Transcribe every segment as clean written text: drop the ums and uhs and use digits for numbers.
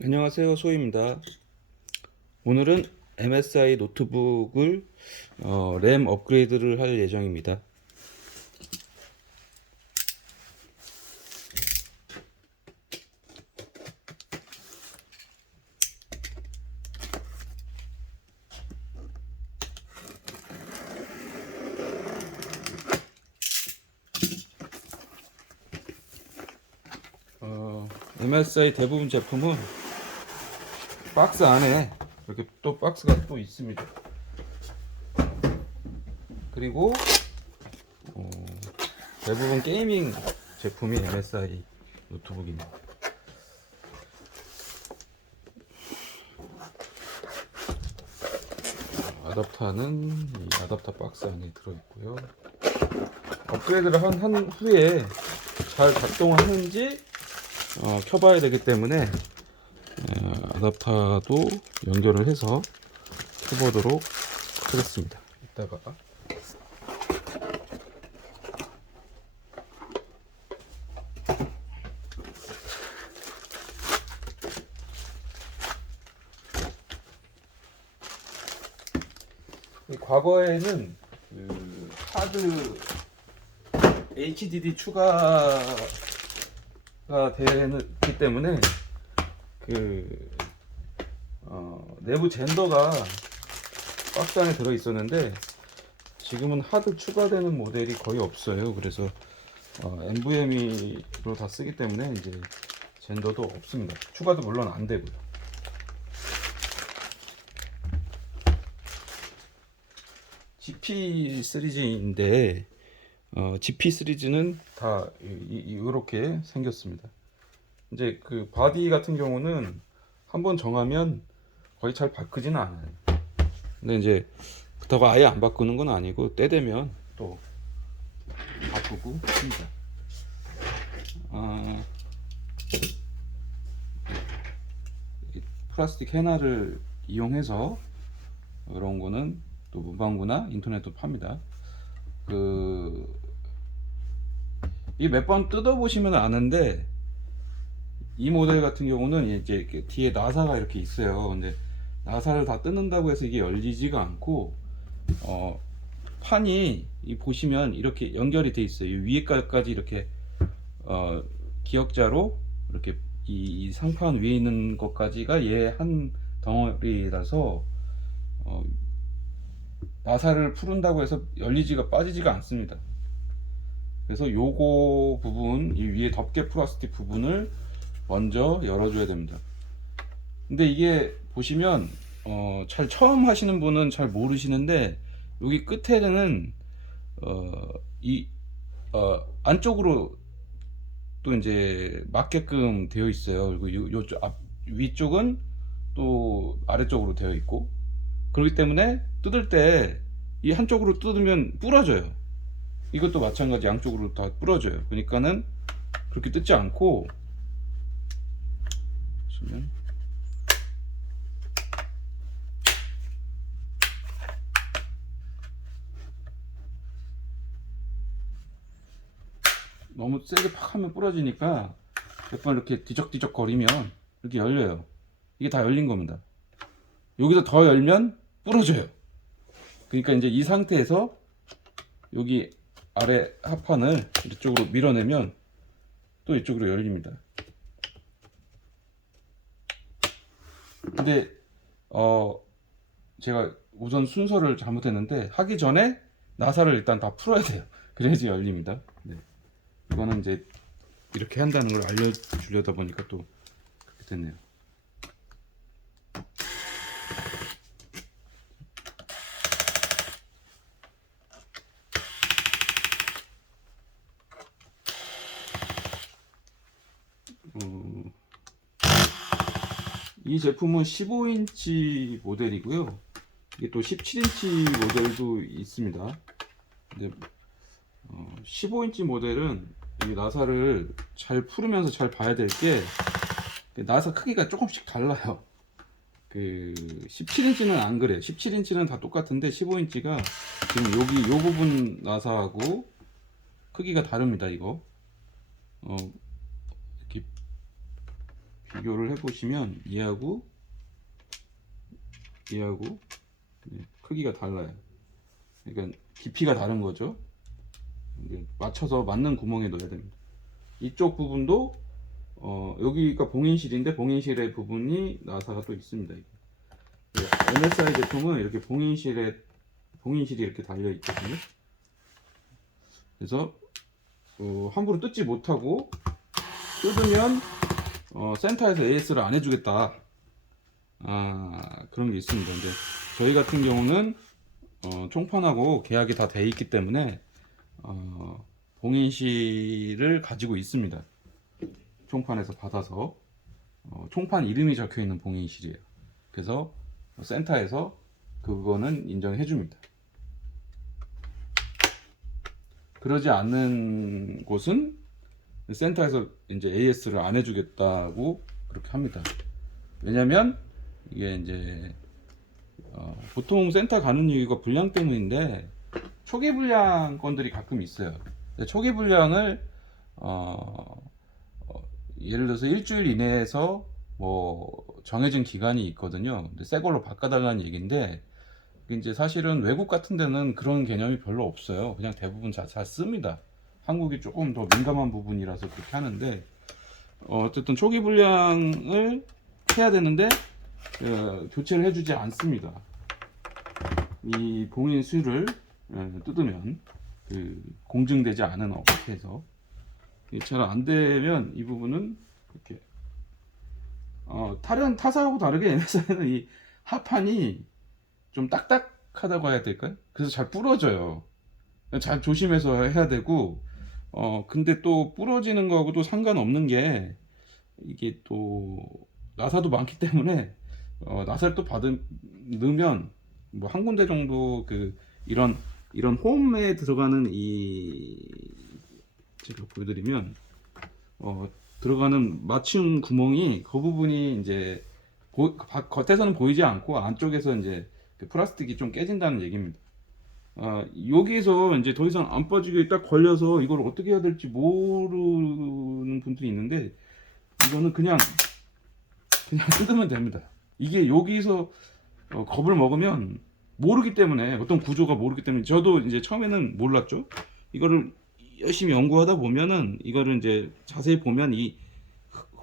안녕하세요, 소희입니다. 오늘은 MSI 노트북을 램 업그레이드를 할 예정입니다. MSI 대부분 제품은 박스 안에 이렇게 또 박스가 또 있습니다. 그리고 대부분 게이밍 제품이 MSI 노트북입니다. 아답터는 이 아답터 박스 안에 들어있고요. 업그레이드를 한 후에 잘 작동하는지 켜봐야 되기 때문에 아답터도 연결을 해서 켜보도록 하겠습니다. 이따가 과거에는 그 하드 HDD 추가가 되기 때문에 내부 젠더가 박스 안에 들어 있었는데 지금은 하드 추가되는 모델이 거의 없어요. 그래서 NVMe로 다 쓰기 때문에 이제 젠더도 없습니다. 추가도 물론 안 되고요. GP 시리즈인데 GP 시리즈는 다 이렇게 생겼습니다. 이제 그 바디 같은 경우는 한번 정하면 거의 잘 바꾸지는 않아요. 근데 이제 그렇다고 아예 안 바꾸는 건 아니고 때 되면 또 바꾸고 합니다. 플라스틱 헤나를 이용해서 이런 거는 또 문방구나 인터넷도 팝니다. 이 몇 번 뜯어 보시면 아는데 이 모델 같은 경우는 이제 이렇게 뒤에 나사가 이렇게 있어요. 근데 나사를 다 뜯는다고 해서 이게 열리지가 않고 판이 보시면 이렇게 연결이 돼 있어요. 위에까지 이렇게 기역자로 이렇게 이 상판 위에 있는 것까지가 얘 한 덩어리라서 나사를 푸른다고 해서 열리지가 빠지지가 않습니다. 그래서 요거 부분, 이 위에 덮개 플라스틱 부분을 먼저 열어줘야 됩니다. 근데 이게 보시면 잘 처음 하시는 분은 잘 모르시는데 여기 끝에는 안쪽으로 또 이제 맞게끔 되어 있어요. 그리고 요쪽 위쪽은 또 아래쪽으로 되어 있고, 그렇기 때문에 뜯을 때 이 한쪽으로 뜯으면 부러져요. 이것도 마찬가지 양쪽으로 다 부러져요. 그러니까는 그렇게 뜯지 않고 보시면 너무 세게 팍 하면 부러지니까 몇 번 이렇게 뒤적뒤적 거리면 이렇게 열려요. 이게 다 열린 겁니다. 여기서 더 열면 부러져요. 그러니까 이제 이 상태에서 여기 아래 하판을 이쪽으로 밀어내면 또 이쪽으로 열립니다. 근데 제가 우선 순서를 잘못했는데 하기 전에 나사를 일단 다 풀어야 돼요. 그래야지 열립니다. 네. 이거는 이제 이렇게 한다는 걸 알려주려다 보니까 또 그렇게 됐네요. 이 제품은 15인치 모델이고요. 이게 또 17인치 모델도 있습니다. 근데 15인치 모델은 이 나사를 잘 풀으면서 잘 봐야 될 게 나사 크기가 조금씩 달라요. 17인치는 안 그래. 17인치는 다 똑같은데 15인치가 지금 여기 요 부분 나사하고 크기가 다릅니다. 이거 이렇게 비교를 해보시면 얘하고 네, 크기가 달라요. 그러니까 깊이가 다른 거죠. 이제 맞춰서 맞는 구멍에 넣어야 됩니다. 이쪽 부분도 여기가 봉인실인데 봉인실의 부분이 나사가 또 있습니다. 이게. MSI 제품은 이렇게 봉인실이 이렇게 달려 있거든요. 그래서 함부로 뜯지 못하고 뜯으면 센터에서 AS를 안 해주겠다. 그런 게 있습니다. 근데 저희 같은 경우는 총판하고 계약이 다 돼 있기 때문에 봉인실을 가지고 있습니다. 총판에서 받아서 총판 이름이 적혀 있는 봉인실이에요. 그래서 센터에서 그거는 인정해 줍니다. 그러지 않는 곳은 센터에서 이제 AS를 안 해주겠다고 그렇게 합니다. 왜냐면 이게 이제 보통 센터 가는 이유가 불량 때문인데 초기 불량 건들이 가끔 있어요. 초기 불량을 예를 들어서 일주일 이내에서 뭐 정해진 기간이 있거든요. 근데 새 걸로 바꿔달라는 얘기인데 이제 사실은 외국 같은 데는 그런 개념이 별로 없어요. 그냥 대부분 잘 씁니다. 한국이 조금 더 민감한 부분이라서 그렇게 하는데 어쨌든 초기 불량을 해야 되는데 교체를 해주지 않습니다. 이 봉인 수를 뜯으면 공증되지 않은 업체에서 잘 안 되면 이 부분은 이렇게 다른 타사하고 다르게 MSI는 이 하판이 좀 딱딱하다고 해야 될까요? 그래서 잘 부러져요. 잘 조심해서 해야 되고 근데 또 부러지는 거하고도 상관없는 게 이게 또 나사도 많기 때문에 나사를 또 넣으면 뭐 한 군데 정도 이런 홈에 들어가는 제가 보여드리면 들어가는 맞춤 구멍이 그 부분이 이제 겉에서는 보이지 않고 안쪽에서 이제 플라스틱이 좀 깨진다는 얘기입니다. 여기에서 이제 더 이상 안 빠지게 딱 걸려서 이걸 어떻게 해야 될지 모르는 분들이 있는데 이거는 그냥 뜯으면 됩니다. 이게 여기서 겁을 먹으면 모르기 때문에 어떤 구조가 모르기 때문에 저도 이제 처음에는 몰랐죠. 이거를 열심히 연구하다 보면은 이거를 이제 자세히 보면 이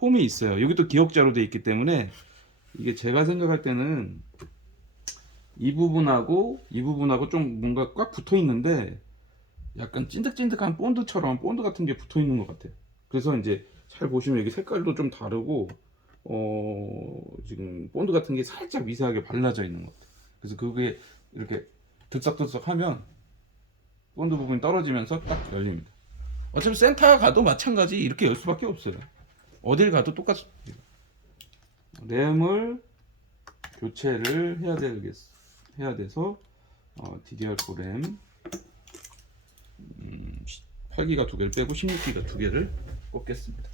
홈이 있어요. 여기 또 기역자로 되어 있기 때문에 이게 제가 생각할 때는 이 부분하고 좀 뭔가 꽉 붙어 있는데 약간 찐득찐득한 본드처럼 본드 같은 게 붙어 있는 것 같아요. 그래서 이제 잘 보시면 여기 색깔도 좀 다르고 지금 본드 같은 게 살짝 미세하게 발라져 있는 것 같아요. 그래서 그게 이렇게 들썩들썩 하면 본드 부분이 떨어지면서 딱 열립니다. 어차피 센터 가도 마찬가지 이렇게 열 수밖에 없어요. 어딜 가도 똑같이 램을 교체를 해야 돼서 DDR4램 8기가 2개를 빼고 16기가 2개를 꽂겠습니다.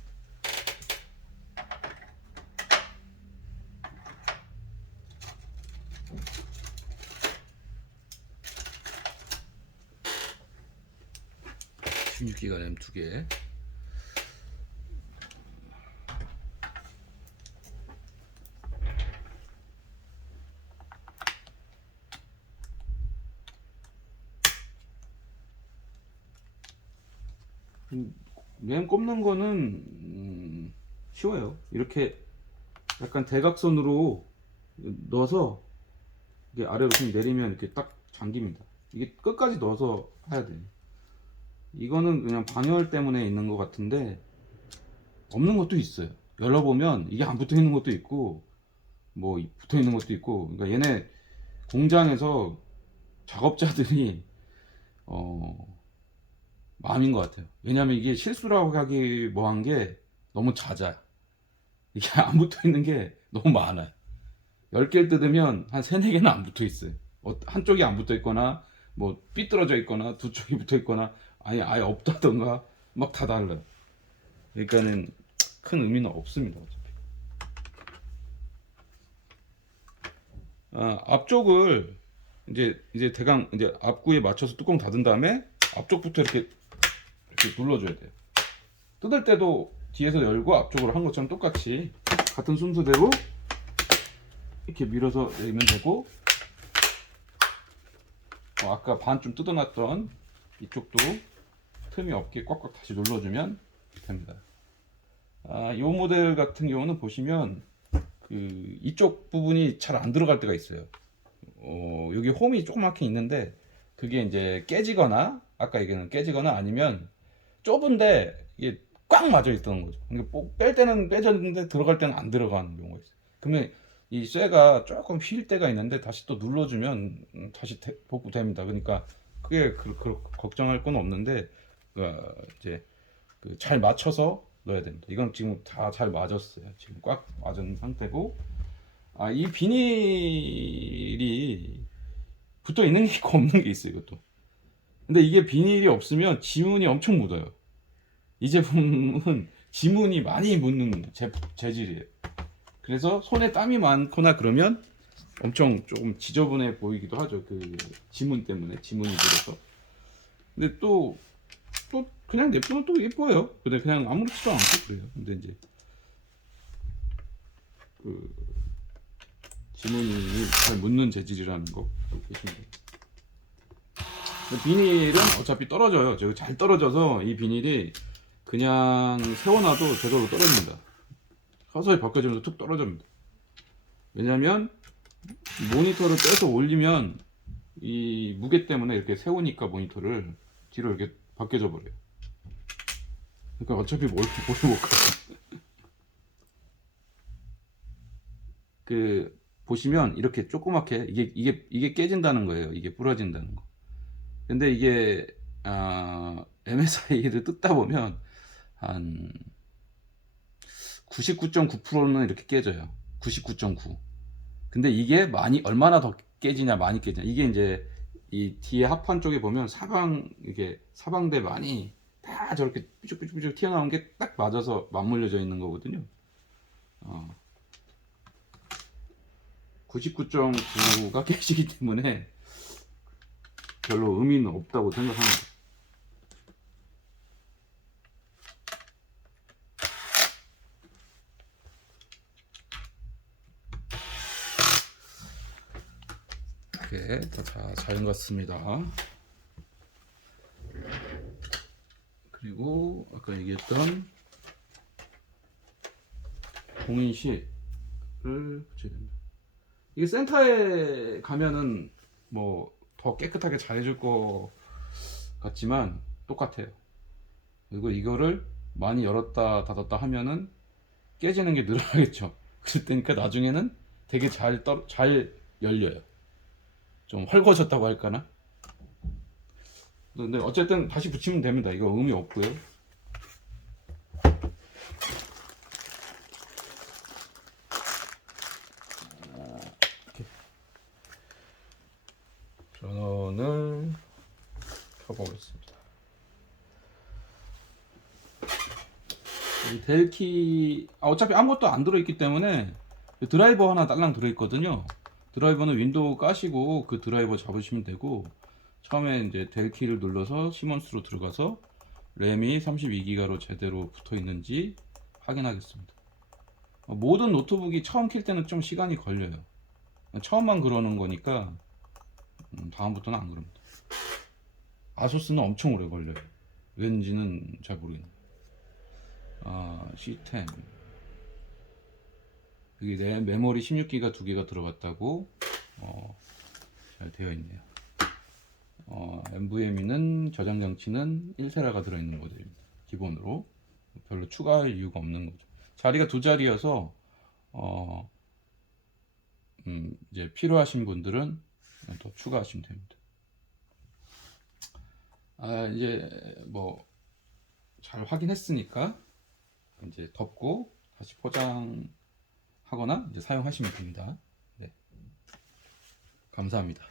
(16기가) 램 2개. 램 꼽는 거는 쉬워요. 이렇게 약간 대각선으로 넣어서 이게 아래로 좀 내리면 이렇게 딱 잠깁니다. 이게 끝까지 넣어서 해야 돼요. 이거는 그냥 방열 때문에 있는 것 같은데 없는 것도 있어요. 열어보면 이게 안 붙어 있는 것도 있고 뭐 붙어 있는 것도 있고, 그러니까 얘네 공장에서 작업자들이 마음인 것 같아요. 왜냐면 이게 실수라고 하기 뭐한 게 너무 잦아요. 이게 안 붙어 있는 게 너무 많아요. 10개를 뜯으면 한 3, 4개는 안 붙어 있어요. 한쪽이 안 붙어 있거나 뭐 삐뚤어져 있거나 두 쪽이 붙어 있거나 아예 없다던가 막 다 달라요. 그러니까는 큰 의미는 없습니다. 어차피. 앞쪽을 이제 대강 이제 앞구에 맞춰서 뚜껑 닫은 다음에 앞쪽부터 이렇게 눌러줘야 돼요. 뜯을 때도 뒤에서 열고 앞쪽으로 한 것처럼 똑같이 같은 순서대로 이렇게 밀어서 내면 되고, 아까 반 좀 뜯어놨던 이쪽도 틈이 없게 꽉꽉 다시 눌러주면 됩니다. 이 모델 같은 경우는 보시면 그 이쪽 부분이 잘 안 들어갈 때가 있어요. 여기 홈이 조그맣게 있는데 그게 이제 깨지거나, 아까 얘기는 깨지거나, 아니면 좁은데 이게 꽉 맞아 있던 거죠. 그러니까 뺄 때는 빼졌는데 들어갈 때는 안 들어가는 경우가 있어요. 그러면 이 쇠가 조금 휠 때가 있는데 다시 또 눌러주면 다시 복구됩니다. 그러니까 크게 걱정할 건 없는데, 이제 잘 맞춰서 넣어야 됩니다. 이건 지금 다 잘 맞았어요. 지금 꽉 맞은 상태고, 이 비닐이 붙어 있는 게 있고 없는 게 있어요, 이것도. 근데 이게 비닐이 없으면 지문이 엄청 묻어요. 이 제품은 지문이 많이 묻는 재질이에요. 그래서 손에 땀이 많거나 그러면 엄청 조금 지저분해 보이기도 하죠. 그 지문 때문에, 지문이 묻어서. 근데 또 그냥 냅두면 또 예뻐요. 근데 그냥 아무렇지도 않고 그래요. 근데 이제 그 지문이 잘 묻는 재질이라는 거 알고 계시면 돼요. 비닐은 어차피 떨어져요. 저기 잘 떨어져서 이 비닐이 그냥 세워놔도 제대로 떨어집니다. 서서히 벗겨지면서 툭 떨어집니다. 왜냐면 모니터를 빼서 올리면 이 무게 때문에 이렇게 세우니까 모니터를 뒤로 이렇게 벗겨져 버려요. 그러니까 어차피 뭘 못 가. 보시면 이렇게 조그맣게 이게 깨진다는 거예요. 이게 부러진다는 거. 근데 이게 MSI를 뜯다 보면 한 99.9%는 이렇게 깨져요. 99.9. 근데 이게 얼마나 더 깨지냐, 많이 깨지냐. 이게 이제 이 뒤에 합판 쪽에 보면 이게 사방대 많이 다 저렇게 삐죽삐죽 튀어나온 게 딱 맞아서 맞물려져 있는 거거든요. 99.9가 깨지기 때문에 별로 의미는 없다고 생각합니다. 이렇게 다 잘 연갔습니다. 그리고 아까 얘기했던 봉인실을 붙여야 됩니다. 이게 센터에 가면은 뭐 더 깨끗하게 잘 해줄 것 같지만 똑같아요. 그리고 이거를 많이 열었다 닫았다 하면은 깨지는 게 늘어나겠죠. 그러니까 나중에는 되게 잘 열려요. 좀 헐거졌다고 할까나? 근데 어쨌든 다시 붙이면 됩니다. 이거 의미 없고요. 이렇게 전원을 켜보겠습니다. 이 델키 어차피 아무것도 안 들어있기 때문에 드라이버 하나 딸랑 들어있거든요. 드라이버는 윈도우 까시고 그 드라이버 잡으시면 되고, 처음에 이제 델키를 눌러서 시몬스로 들어가서 램이 32기가로 제대로 붙어 있는지 확인하겠습니다. 모든 노트북이 처음 킬 때는 좀 시간이 걸려요. 처음만 그러는 거니까 다음부터는 안 그럽니다. 아소스는 엄청 오래 걸려요. 왠지는 잘 모르겠네요. C10 여기 내 메모리 16기가 2개가 들어갔다고 잘 되어 있네요. NVMe는 저장 장치는 1테라가 들어있는 모델입니다. 기본으로 별로 추가할 이유가 없는 거죠. 자리가 두 자리여서 이제 필요하신 분들은 더 추가하시면 됩니다. 이제 뭐 잘 확인했으니까 이제 덮고 다시 포장하거나 이제 사용하시면 됩니다. 네. 감사합니다.